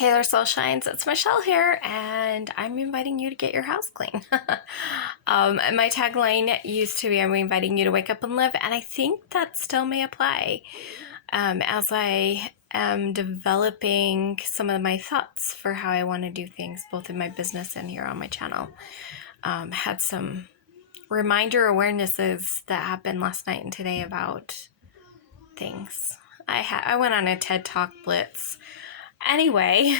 Hey there, Soul Shines. It's Michelle here, and I'm inviting you to get your house clean. My tagline used to be I'm inviting you to wake up and live, and I think that still may apply as I am developing some of my thoughts for how I want to do things, both in my business and here on my channel. Had some reminder awarenesses that happened last night and today about things. I went on a TED Talk blitz. Anyway,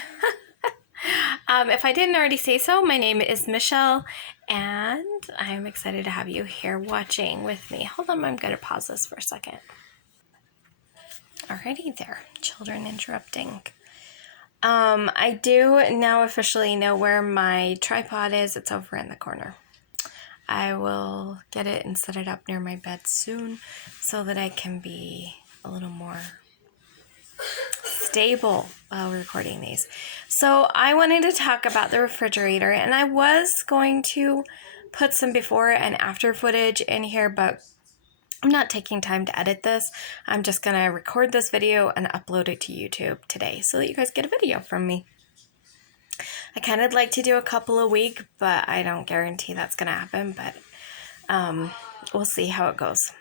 if I didn't already say so, my name is Michelle, and I'm excited to have you here watching with me. Hold on, I'm going to pause this for a second. Alrighty there, children interrupting. I do now officially know where my tripod is. It's over in the corner. I will get it and set it up near my bed soon so that I can be a little more stable while recording these. So I wanted to talk about the refrigerator, and I was going to put some before and after footage in here, but I'm not taking time to edit this. I'm just going to record this video and upload it to YouTube today so that you guys get a video from me. I kind of like to do a couple a week, but I don't guarantee that's going to happen, but we'll see how it goes.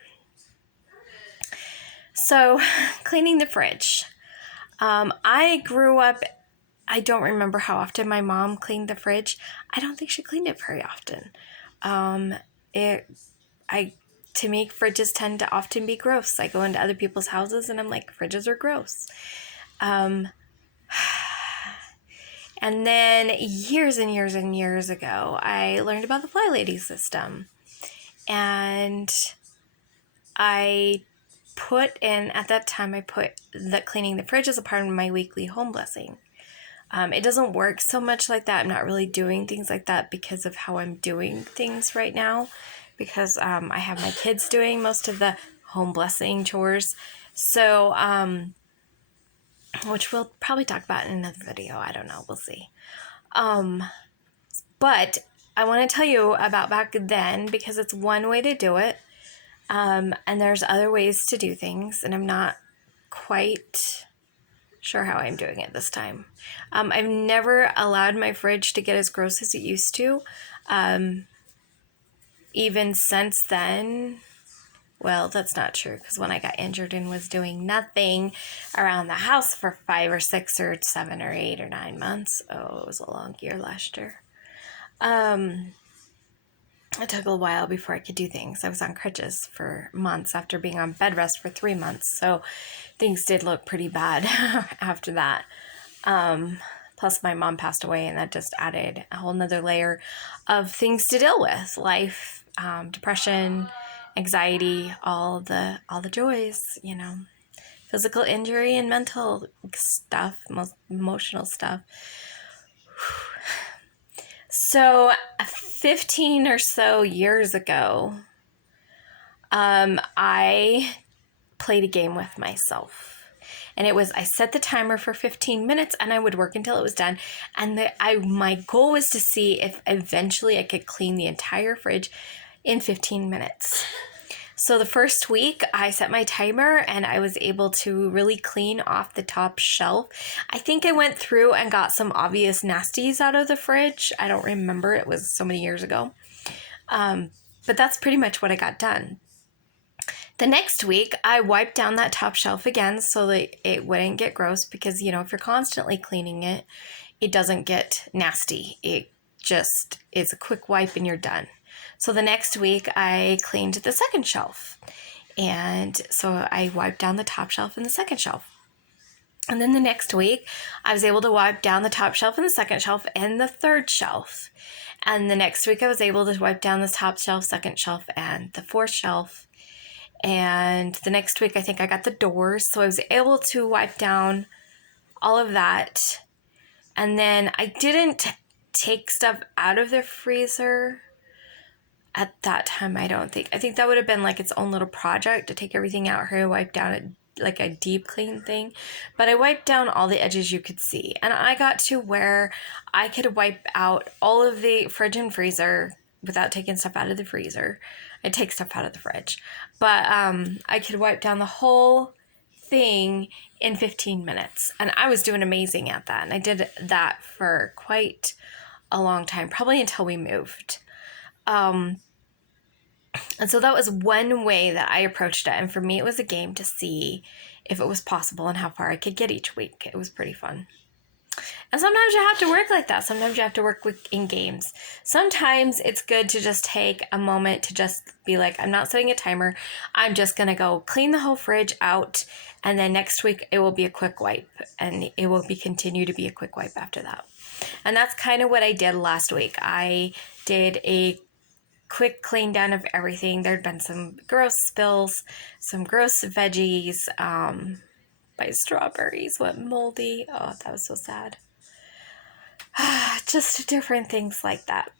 So, cleaning the fridge. I grew up, I don't remember how often my mom cleaned the fridge. I don't think she cleaned it very often. To me, fridges tend to often be gross. I go into other people's houses and I'm like, fridges are gross. And then years and years and years ago, I learned about the Fly Lady system. And I put in, at that time, I put that cleaning the fridge as a part of my weekly home blessing. It doesn't work so much like that. I'm not really doing things like that because of how I'm doing things right now. Because I have my kids doing most of the home blessing chores. So, which we'll probably talk about in another video. I don't know. We'll see. But I want to tell you about back then because it's one way to do it. And there's other ways to do things. And I'm not quite sure how I'm doing it this time. I've never allowed my fridge to get as gross as it used to. Even since then, well, that's not true because when I got injured and was doing nothing around the house for 5 or 6 or 7 or 8 or 9 months, it was a long year last year. It took a while before I could do things. I was on crutches for months after being on bed rest for 3 months, so things did look pretty bad after that. Plus my mom passed away, and that just added a whole nother layer of things to deal with. Life, depression, anxiety, all the joys, physical injury and mental stuff, emotional stuff. So 15 or so years ago, I played a game with myself. And it was, I set the timer for 15 minutes and I would work until it was done. And my goal was to see if eventually I could clean the entire fridge in 15 minutes. So the first week I set my timer and I was able to really clean off the top shelf. I think I went through and got some obvious nasties out of the fridge. I don't remember. It was so many years ago. But that's pretty much what I got done. The next week, I wiped down that top shelf again so that it wouldn't get gross because, if you're constantly cleaning it, it doesn't get nasty. It just is a quick wipe and you're done. So the next week, I cleaned the second shelf. And so I wiped down the top shelf and the second shelf. And then the next week, I was able to wipe down the top shelf and the second shelf and the third shelf. And the next week, I was able to wipe down the top shelf, second shelf, and the fourth shelf. And the next week, I think I got the doors. So I was able to wipe down all of that. And then I didn't take stuff out of the freezer at that time, I don't think. I think that would have been like its own little project to take everything out here, wipe down it like a deep clean thing. But I wiped down all the edges you could see. And I got to where I could wipe out all of the fridge and freezer without taking stuff out of the freezer. I take stuff out of the fridge. But I could wipe down the whole thing in 15 minutes. And I was doing amazing at that. And I did that for quite a long time, probably until we moved. And so that was one way that I approached it. And for me, it was a game to see if it was possible and how far I could get each week. It was pretty fun. And sometimes you have to work like that. Sometimes you have to work in games. Sometimes it's good to just take a moment to just be like, I'm not setting a timer. I'm just going to go clean the whole fridge out. And then next week it will be a quick wipe. And it will continue to be a quick wipe after that. And that's kind of what I did last week. I did a quick clean down of everything. There'd been some gross spills, some gross veggies. My strawberries went moldy. Oh, that was so sad. Just different things like that.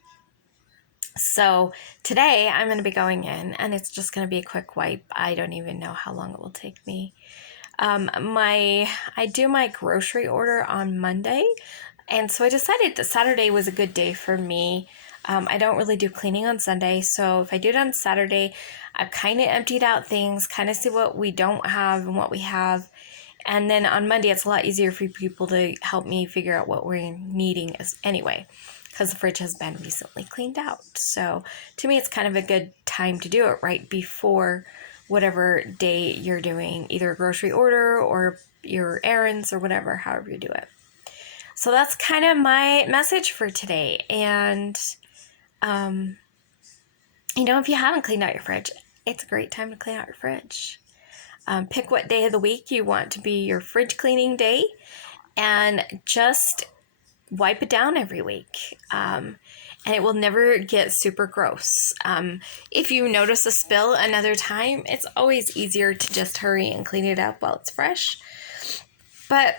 So today I'm going to be going in and it's just going to be a quick wipe. I don't even know how long it will take me. I do my grocery order on Monday. And so I decided that Saturday was a good day for me. I don't really do cleaning on Sunday. So if I do it on Saturday, I've kind of emptied out things, kind of see what we don't have and what we have. And then on Monday, it's a lot easier for people to help me figure out what we're needing anyway, because the fridge has been recently cleaned out. So to me, it's kind of a good time to do it right before whatever day you're doing, either a grocery order or your errands or whatever, however you do it. So that's kind of my message for today. And, if you haven't cleaned out your fridge, it's a great time to clean out your fridge. Pick what day of the week you want to be your fridge cleaning day and just wipe it down every week. And it will never get super gross. If you notice a spill another time, it's always easier to just hurry and clean it up while it's fresh. But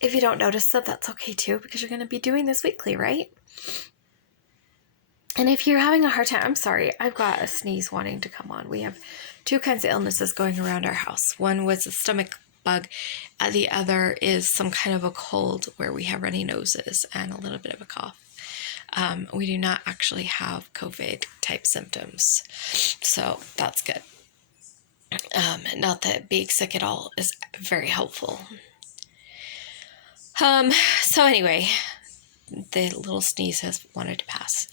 if you don't notice that, that's okay too, because you're going to be doing this weekly, right? And if you're having a hard time, I'm sorry, I've got a sneeze wanting to come on. We have two kinds of illnesses going around our house. One was a stomach bug. The other is some kind of a cold where we have runny noses and a little bit of a cough. We do not actually have COVID type symptoms. So that's good. Not that being sick at all is very helpful. So anyway, the little sneeze has wanted to pass.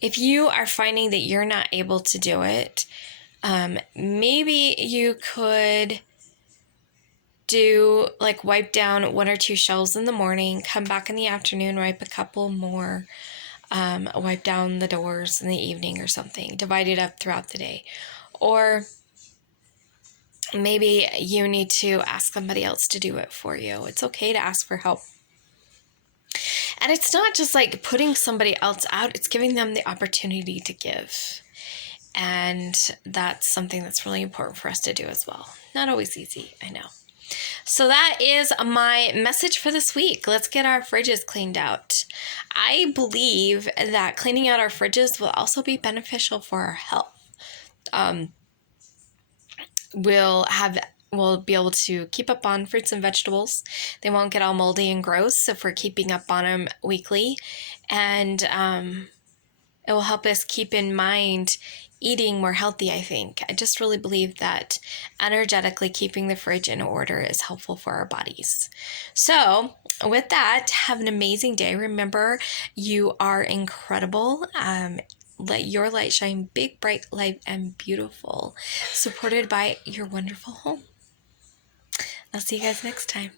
If you are finding that you're not able to do it, maybe you could do wipe down 1 or 2 shelves in the morning, come back in the afternoon, wipe a couple more, wipe down the doors in the evening or something, divide it up throughout the day. Or maybe you need to ask somebody else to do it for you. It's okay to ask for help. And it's not just putting somebody else out, it's giving them the opportunity to give. And that's something that's really important for us to do as well. Not always easy, I know. So that is my message for this week. Let's get our fridges cleaned out. I believe that cleaning out our fridges will also be beneficial for our health. We'll be able to keep up on fruits and vegetables. They won't get all moldy and gross if we're keeping up on them weekly. And it will help us keep in mind eating more healthy, I think. I just really believe that energetically keeping the fridge in order is helpful for our bodies. So with that, have an amazing day. Remember, you are incredible. Let your light shine big, bright, light, and beautiful, supported by your wonderful home. I'll see you guys next time.